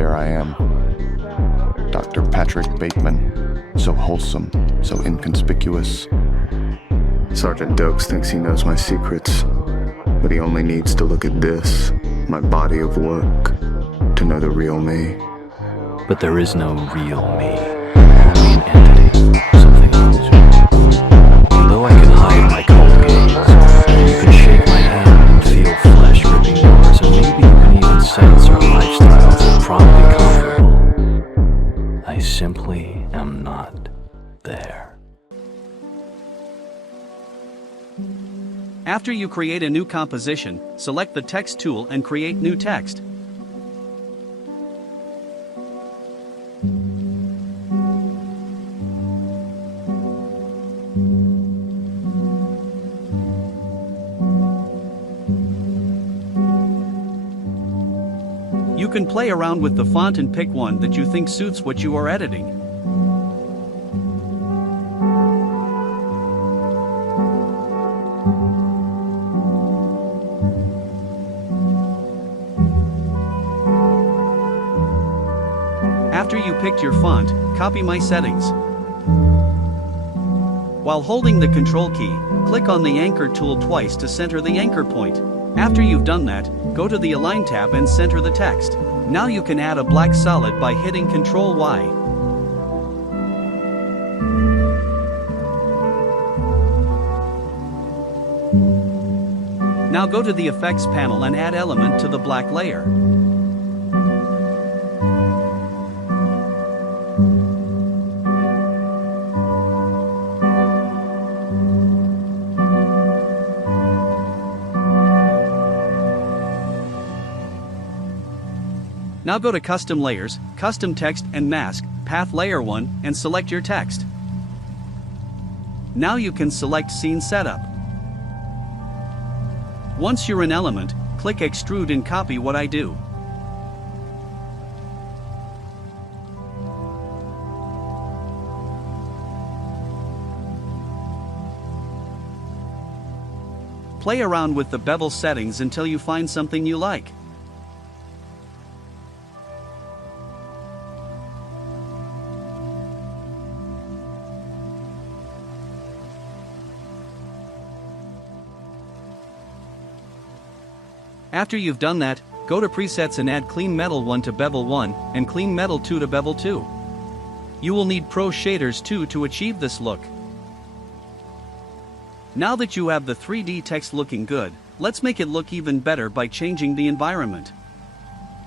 there I am, Dr. Patrick Bateman, so wholesome, so inconspicuous. Sergeant Dokes thinks he knows my secrets, but he only needs to look at this, my body of work, to know the real me. But there is no real me, only an entity, something illusory. And though I can hide my cold gaze, and you can shake my hand and feel flesh gripping yours, and maybe you can even sense our lifestyles are probably comfortable, I simply am not there. After you create a new composition, select the text tool and create new text. You can play around with the font and pick one that you think suits what you are editing. After you picked your font, copy my settings. While holding the Control key, click on the Anchor tool twice to center the anchor point. After you've done that, go to the Align tab and center the text. Now you can add a black solid by hitting Ctrl Y. Now go to the Effects panel and add element to the black layer. Now go to Custom Layers, Custom Text and Mask, Path Layer 1, and select your text. Now you can select Scene Setup. Once you're in Element, click Extrude and copy what I do. Play around with the bevel settings until you find something you like. After you've done that, go to Presets and add Clean Metal 1 to Bevel 1, and Clean Metal 2 to Bevel 2. You will need Pro Shaders 2 to achieve this look. Now that you have the 3D text looking good, let's make it look even better by changing the environment.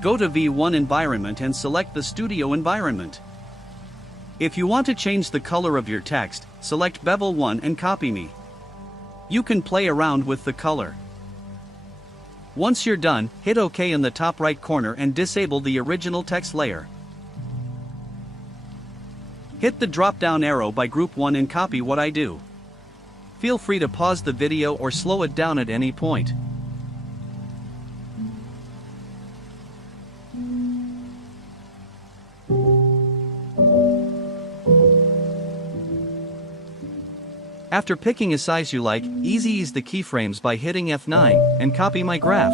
Go to V1 Environment and select the Studio environment. If you want to change the color of your text, select Bevel 1 and copy me. You can play around with the color. Once you're done, hit OK in the top right corner and disable the original text layer. Hit the drop-down arrow by Group 1 and copy what I do. Feel free to pause the video or slow it down at any point. After picking a size you like, easy ease the keyframes by hitting F9, and copy my graph.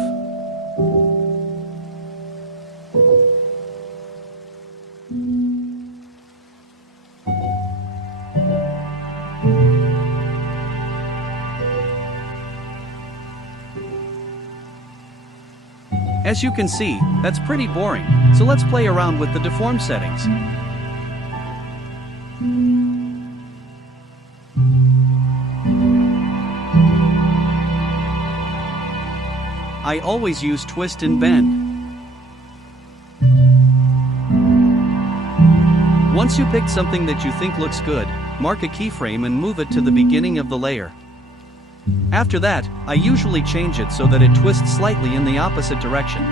As you can see, that's pretty boring, so let's play around with the deform settings. I always use twist and bend. Once you pick something that you think looks good, mark a keyframe and move it to the beginning of the layer. After that, I usually change it so that it twists slightly in the opposite direction.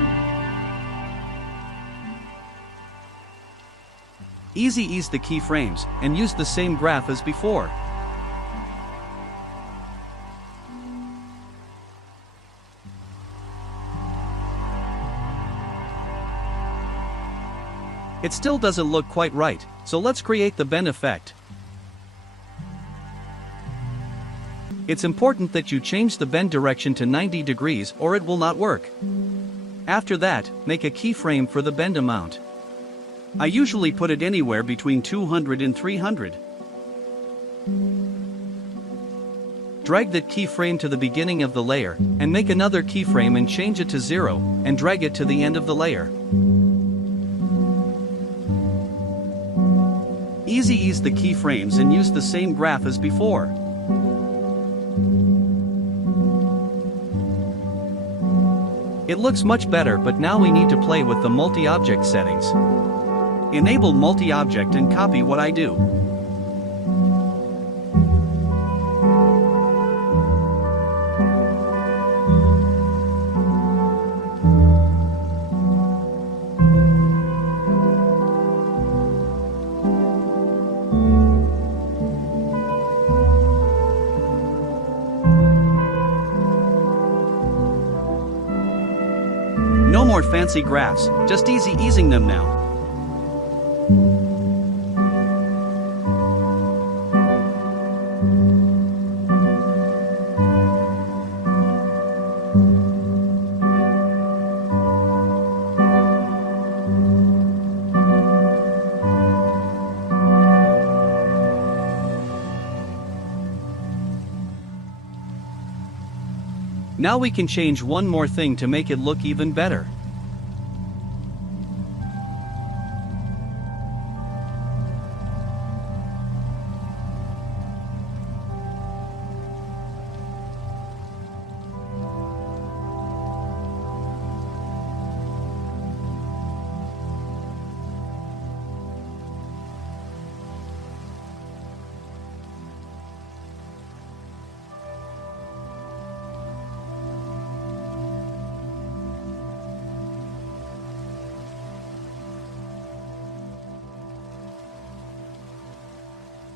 Easy ease the keyframes, and use the same graph as before. It still doesn't look quite right, so let's create the bend effect. It's important that you change the bend direction to 90 degrees or it will not work. After that, make a keyframe for the bend amount. I usually put it anywhere between 200 and 300. Drag that keyframe to the beginning of the layer, and make another keyframe and change it to 0, and drag it to the end of the layer. Ease the keyframes and use the same graph as before. It looks much better, but now we need to play with the multi-object settings. Enable multi-object and copy what I do. No more fancy graphs, just easing them now. Now we can change one more thing to make it look even better.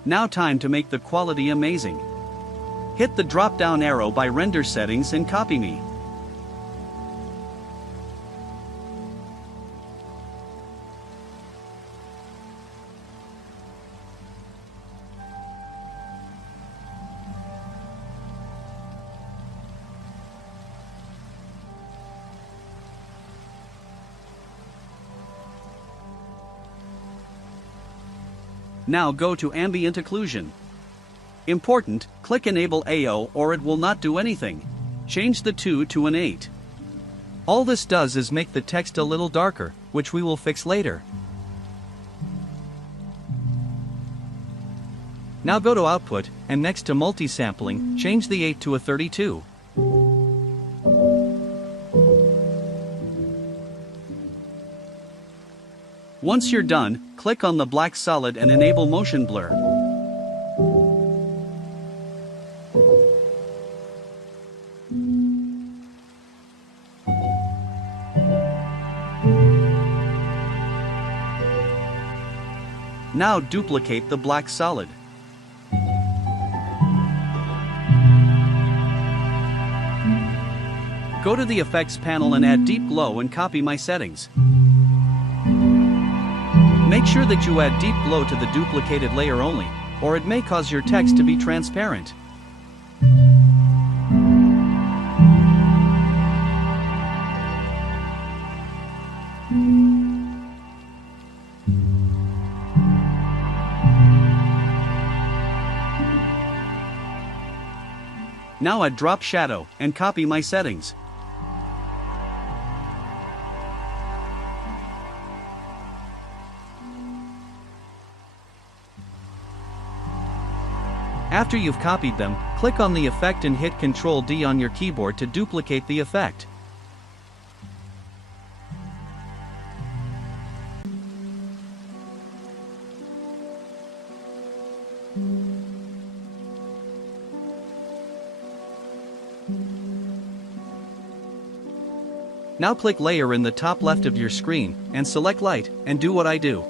Now time to make the quality amazing. Hit the drop-down arrow by render settings and copy me. Now go to Ambient Occlusion. Important, click Enable AO or it will not do anything. Change the 2 to an 8. All this does is make the text a little darker, which we will fix later. Now go to Output, and next to Multi-Sampling, change the 8 to a 32. Once you're done, click on the black solid and enable motion blur. Now duplicate the black solid. Go to the Effects panel and add Deep Glow and copy my settings. Make sure that you add Deep Glow to the duplicated layer only, or it may cause your text to be transparent. Now add Drop Shadow and copy my settings. After you've copied them, click on the effect and hit Ctrl D on your keyboard to duplicate the effect. Now click Layer in the top left of your screen, and select Light, and do what I do.